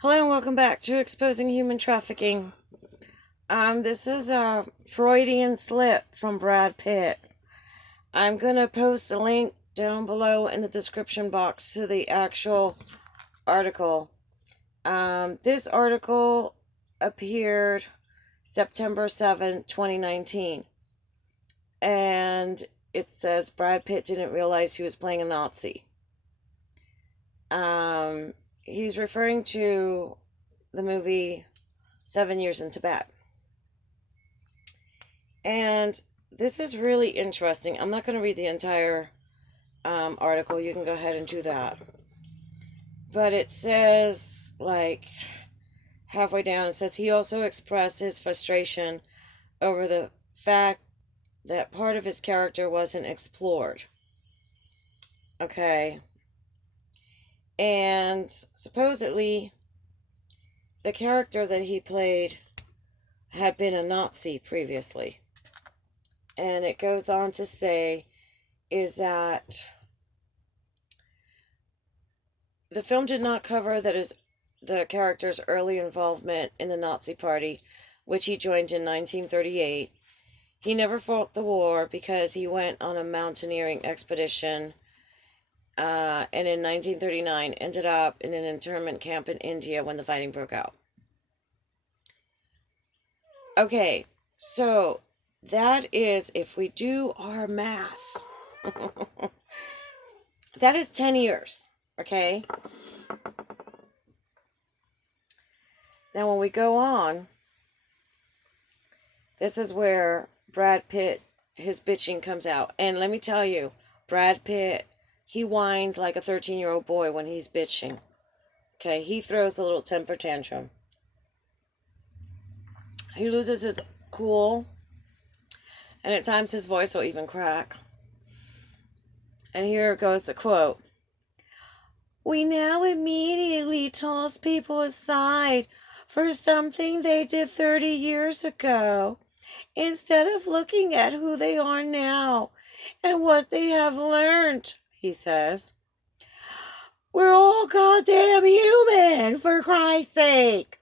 Hello and welcome back to Exposing Human Trafficking. This is a Freudian slip from Brad Pitt. I'm gonna post a link down below in the description box to the actual article. This article appeared September 7, 2019. And it says Brad Pitt didn't realize he was playing a Nazi. He's referring to the movie 7 Years in Tibet. And this is really interesting. I'm not going to read the entire article. You can go ahead and do that. But it says, like, halfway down, it says he also expressed his frustration over the fact that part of his character wasn't explored. Okay. And supposedly, the character that he played had been a Nazi previously. And it goes on to say is that the film did not cover the character's early involvement in the Nazi Party, which he joined in 1938. He never fought the war because he went on a mountaineering expedition and in 1939 ended up in an internment camp in India when the fighting broke out. Okay, so that is, if we do our math, that is 10 years, okay? Now, when we go on, this is where Brad Pitt, his bitching comes out. And let me tell you, Brad Pitt, he whines like a 13-year-old boy when he's bitching. Okay, he throws a little temper tantrum. He loses his cool, and at times his voice will even crack. And here goes the quote. "We now immediately toss people aside for something they did 30 years ago, instead of looking at who they are now and what they have learned," he says. "We're all goddamn human, for Christ's sake.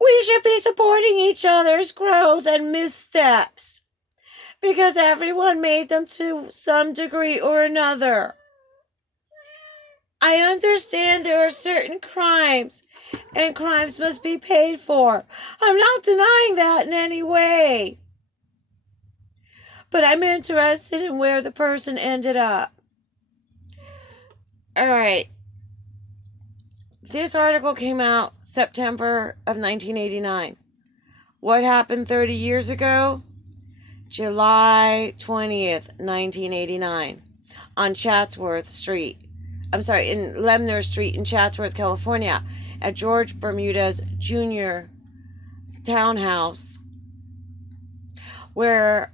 We should be supporting each other's growth and missteps, because everyone made them to some degree or another. I understand there are certain crimes, and crimes must be paid for. I'm not denying that in any way. But I'm interested in where the person ended up." All right. This article came out September of 1989. What happened 30 years ago? July 20th, 1989, on Chatsworth Street. In Lemner Street in Chatsworth, California, at George Bermudez Jr.'s townhouse, where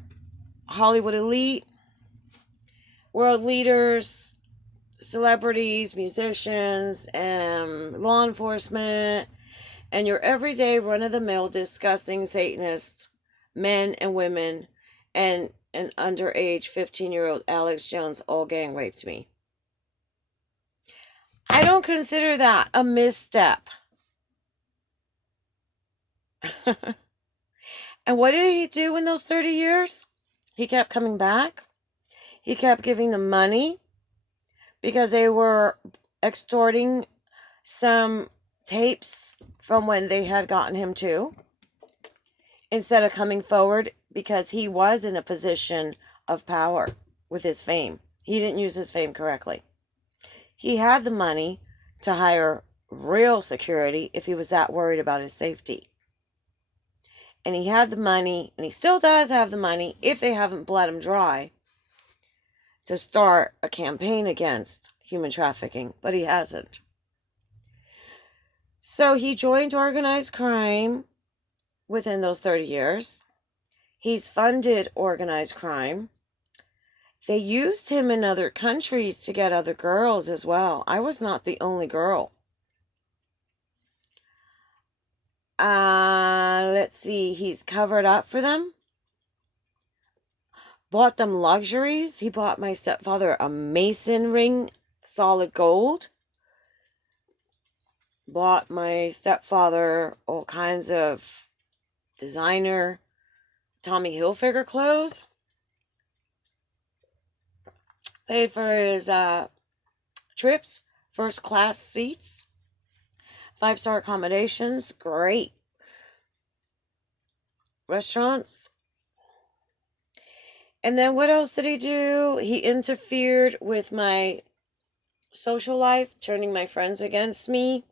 Hollywood elite, world leaders, celebrities, musicians, and law enforcement, and your everyday run-of-the-mill disgusting Satanists, men and women, and an underage 15-year-old Alex Jones all gang raped me. I don't consider that a misstep. And what did he do in those 30 years? He kept coming back. He kept giving them money because they were extorting some tapes from when they had gotten him too, instead of coming forward, because he was in a position of power with his fame. He didn't use his fame correctly. He had the money to hire real security if he was that worried about his safety. And he had the money, and he still does have the money, if they haven't bled him dry, to start a campaign against human trafficking, but he hasn't. So he joined organized crime within those 30 years. He's funded organized crime. They used him in other countries to get other girls as well. I was not the only girl. Let's see. He's covered up for them. Bought them luxuries. He bought my stepfather a mason ring, solid gold. bought my stepfather all kinds of designer Tommy Hilfiger clothes. Paid for his trips, first class seats, 5-star accommodations, great restaurants. And then what else did he do? He interfered with my social life, turning my friends against me,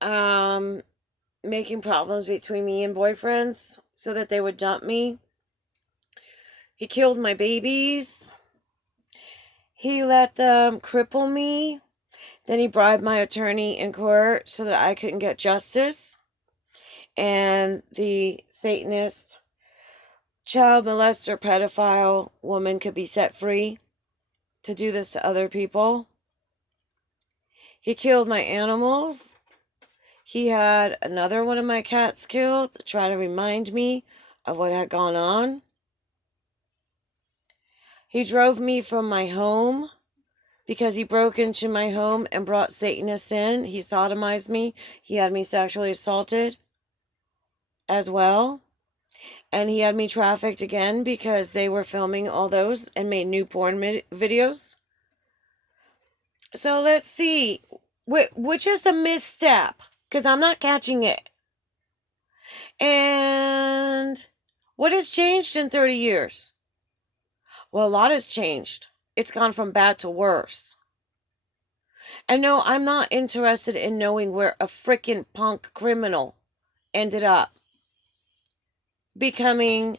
making problems between me and boyfriends so that they would dump me. He killed my babies. He let them cripple me. Then he bribed my attorney in court so that I couldn't get justice. And the Satanist, child molester, pedophile woman could be set free to do this to other people. He killed my animals. He had another one of my cats killed to try to remind me of what had gone on. He drove me from my home because he broke into my home and brought Satanists in. He sodomized me. He had me sexually assaulted as well. And he had me trafficked again because they were filming all those and made new porn videos. So let's see. Which is the misstep? Because I'm not catching it. And what has changed in 30 years? Well, a lot has changed. It's gone from bad to worse. And no, I'm not interested in knowing where a freaking punk criminal ended up becoming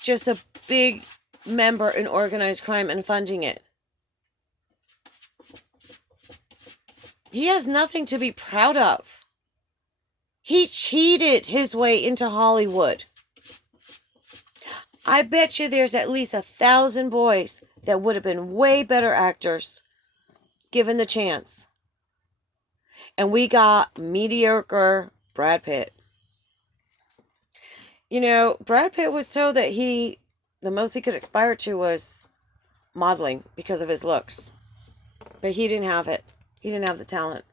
just a big member in organized crime and funding it. He has nothing to be proud of. He cheated his way into Hollywood. I bet you there's at least 1,000 boys that would have been way better actors given the chance. And we got mediocre Brad Pitt. You know, Brad Pitt was told that the most he could aspire to was modeling because of his looks. But he didn't have it. He didn't have the talent.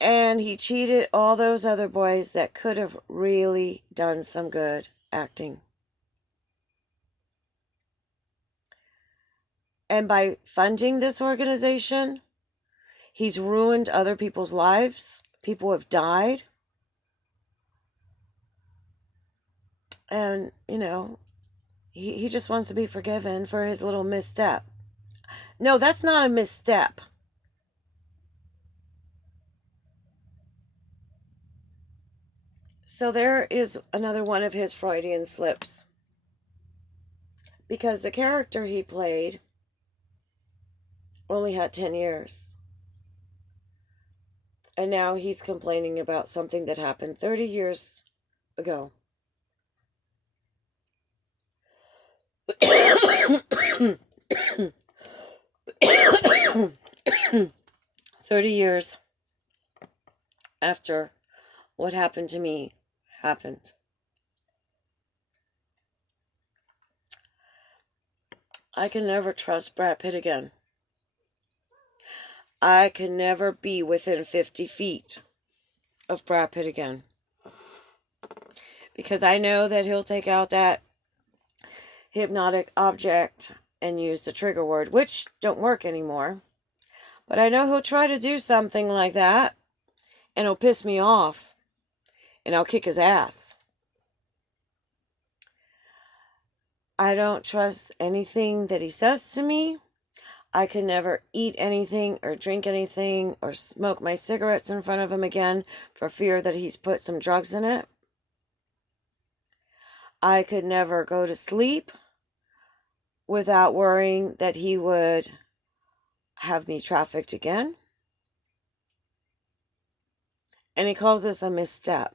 And he cheated all those other boys that could have really done some good acting. And by funding this organization, he's ruined other people's lives. People have died. And, you know, he just wants to be forgiven for his little misstep. No, that's not a misstep. So there is another one of his Freudian slips. Because the character he played only had 10 years. And now he's complaining about something that happened 30 years ago. 30 years after what happened to me happened. I can never trust Brad Pitt again. I can never be within 50 feet of Brad Pitt again. Because I know that he'll take out that hypnotic object and use the trigger word, which don't work anymore. But I know he'll try to do something like that, and it'll piss me off, and I'll kick his ass. I don't trust anything that he says to me. I can never eat anything or drink anything or smoke my cigarettes in front of him again for fear that he's put some drugs in it. I could never go to sleep without worrying that he would have me trafficked again. And he calls this a misstep.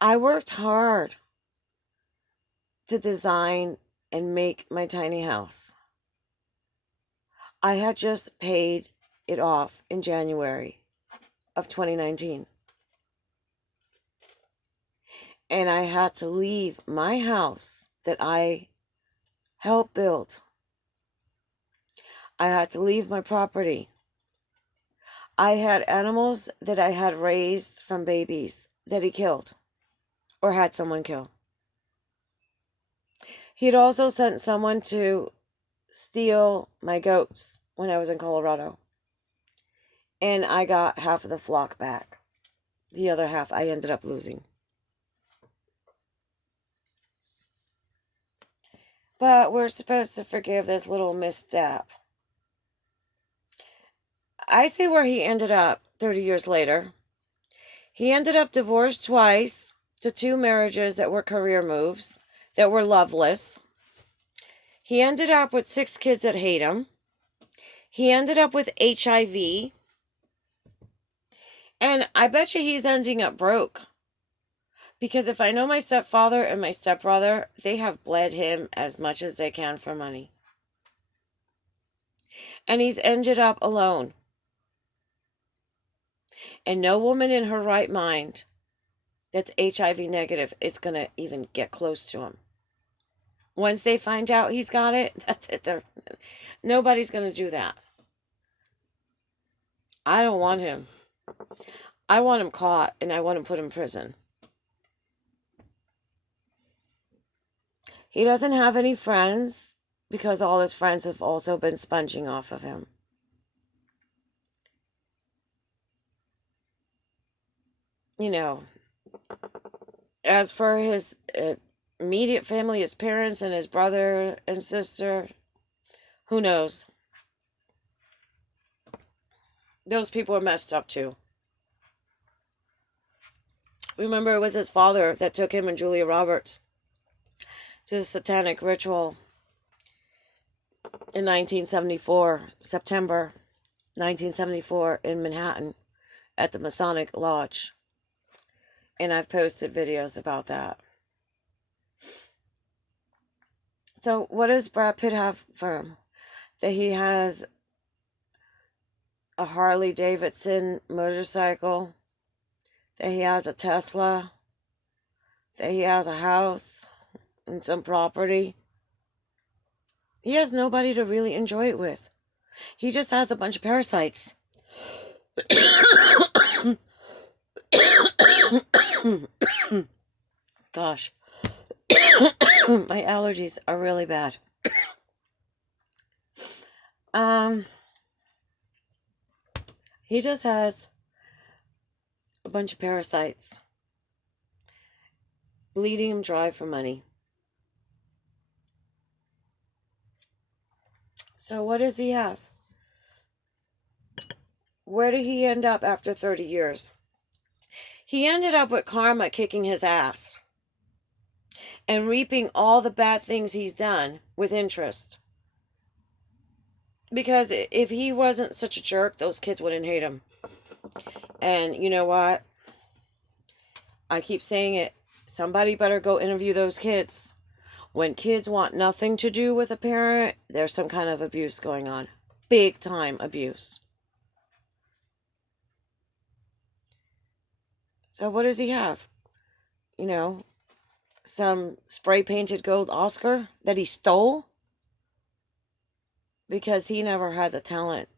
I worked hard to design and make my tiny house. I had just paid it off in January of 2019. And I had to leave my house that I helped build. I had to leave my property. I had animals that I had raised from babies that he killed or had someone kill. He had also sent someone to steal my goats when I was in Colorado. And I got half of the flock back. The other half I ended up losing. But we're supposed to forgive this little misstep. I see where he ended up 30 years later. He ended up divorced twice to 2 marriages that were career moves, that were loveless. He ended up with 6 kids that hate him. He ended up with HIV. And I bet you he's ending up broke. Because if I know my stepfather and my stepbrother, they have bled him as much as they can for money. And he's ended up alone. And no woman in her right mind that's HIV negative is going to even get close to him. Once they find out he's got it, that's it. Nobody's going to do that. I don't want him. I want him caught and I want him put in prison. He doesn't have any friends because all his friends have also been sponging off of him. You know, as for his immediate family, his parents and his brother and sister, who knows? Those people are messed up too. Remember, it was his father that took him and Julia Roberts to the satanic ritual in 1974, September 1974 in Manhattan at the Masonic Lodge. And I've posted videos about that. So what does Brad Pitt have for him? That he has a Harley Davidson motorcycle, that he has a Tesla, that he has a house and some property. He has nobody to really enjoy it with. He just has a bunch of parasites. Gosh. My allergies are really bad. He just has a bunch of parasites bleeding him dry for money. So what does he have? Where did he end up after 30 years? He ended up with karma kicking his ass and reaping all the bad things he's done with interest. Because if he wasn't such a jerk, those kids wouldn't hate him. And you know what? I keep saying it. Somebody better go interview those kids. When kids want nothing to do with a parent, there's some kind of abuse going on. Big time abuse. So what does he have? You know, some spray-painted gold Oscar that he stole? Because he never had the talent.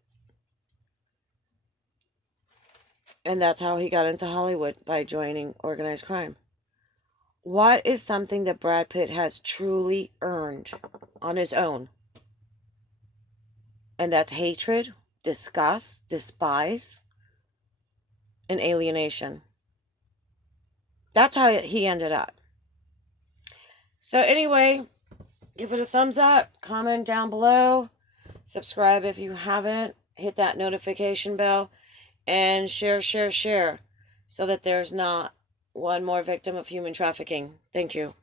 And that's how he got into Hollywood, by joining organized crime. What is something that Brad Pitt has truly earned on his own? And that's hatred, disgust, despise, and alienation. That's how he ended up. So anyway, give it a thumbs up, comment down below, subscribe if you haven't, hit that notification bell, and share, so that there's not one more victim of human trafficking. Thank you.